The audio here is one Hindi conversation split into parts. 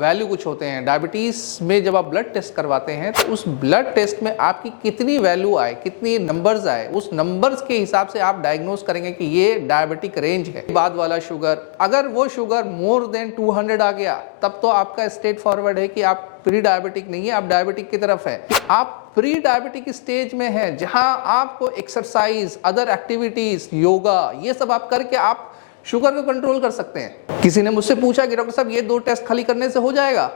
वैल्यू कुछ होते हैं। डायबिटीज़ में जब आप ब्लड टेस्ट करवाते हैं तो उस ब्लड टेस्ट में आपकी कितनी वैल्यू आए, कितनी नंबर्स आए, उस नंबर्स के हिसाब से आप डायग्नोस करेंगे कि ये डायबिटिक रेंज है। बाद वाला शुगर, अगर वो शुगर मोर देन 200 आ गया तब तो आपका स्टेट फॉरवर्ड है कि आप प्री डायबिटिक नहीं है, आप डायबिटिक की तरफ है। आप प्री डायबिटिक स्टेज में हैं जहां आपको एक्सरसाइज, अदर एक्टिविटीज, योगा, ये सब आप करके आप शुगर को कंट्रोल कर सकते हैं। किसी ने मुझसे पूछा कि डॉक्टर साहब ये 2 टेस्ट खाली करने से हो जाएगा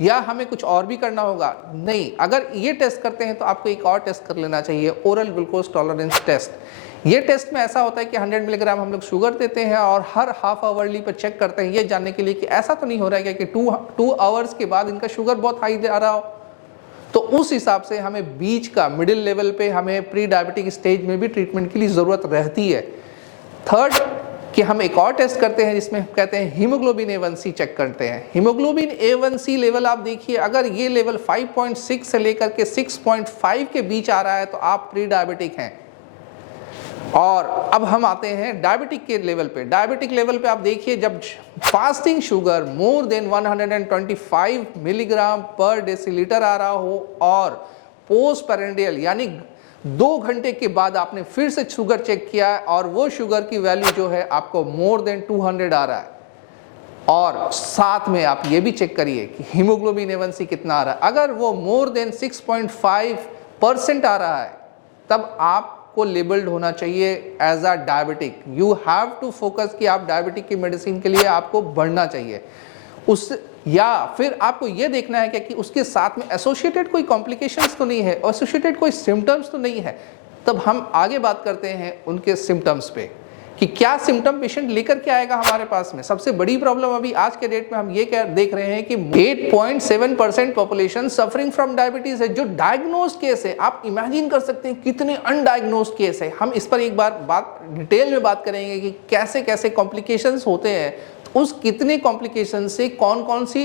या हमें कुछ और भी करना होगा? नहीं, अगर ये टेस्ट करते हैं तो आपको एक और टेस्ट कर लेना चाहिए, ओरल ग्लूकोज टॉलरेंस टेस्ट। ये टेस्ट में ऐसा होता है कि 100 मिलीग्राम हम लोग शुगर देते हैं और हर हाफ आवरली पर चेक करते हैं, ये जानने के लिए कि ऐसा तो नहीं हो रहा है कि 2 आवर्स के बाद इनका शुगर बहुत हाई आ रहा हो। तो उस हिसाब से हमें बीच का मिडिल लेवल पे हमें प्री डायबिटिक स्टेज में भी ट्रीटमेंट के लिए ज़रूरत रहती है। थर्ड कि हम एक और टेस्ट करते हैं जिसमें कहते हैं हीमोग्लोबिन A1C चेक करते हैं। हीमोग्लोबिन A1C लेवल आप देखिए, अगर ये लेवल 5.6 से लेकर के 6.5 के बीच आ रहा है तो आप प्री डायबिटिक हैं। और अब हम आते हैं डायबिटिक के लेवल पे। डायबिटिक लेवल पे आप देखिए, जब fasting sugar more than 125 milligram पर डेसीलीटर आ रहा हो और पोस्ट पेरेंडियल यानी 2 घंटे के बाद आपने फिर से शुगर चेक किया है और वो शुगर की वैल्यू जो है आपको मोर देन 200 आ रहा है, और साथ में आप ये भी चेक करिए कि हीमोग्लोबिन A1C कितना आ रहा है। अगर वो मोर देन 6.5% आ रहा है तब आपको लेबल्ड होना चाहिए as a diabetic. You have to focus कि आप डायबिटिक की मेडिसिन के लिए आपको बढ़ना चाहिए उस, या फिर आपको ये देखना है कि उसके साथ में एसोसिएटेड कोई कॉम्प्लिकेशंस तो नहीं है, एसोसिएटेड कोई सिम्टम्स तो नहीं है। तब हम आगे बात करते हैं उनके सिम्टम्स पे कि क्या सिम्टम पेशेंट लेकर के आएगा हमारे पास में। सबसे बड़ी प्रॉब्लम अभी आज के डेट में हम ये देख रहे हैं कि 8.7% पॉपुलेशन सफरिंग फ्रॉम डायबिटीज है, जो डायग्नोस्ड केस है। आप इमेजिन कर सकते हैं कितने अनडायग्नोस्ड केस है। हम इस पर एक बार बात डिटेल में बात करेंगे कि कैसे कैसे कॉम्प्लिकेशंस होते हैं, उस कितने कॉम्प्लिकेशन से कौन कौन सी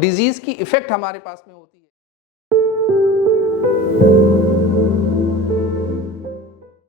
डिजीज की इफेक्ट हमारे पास में होती है।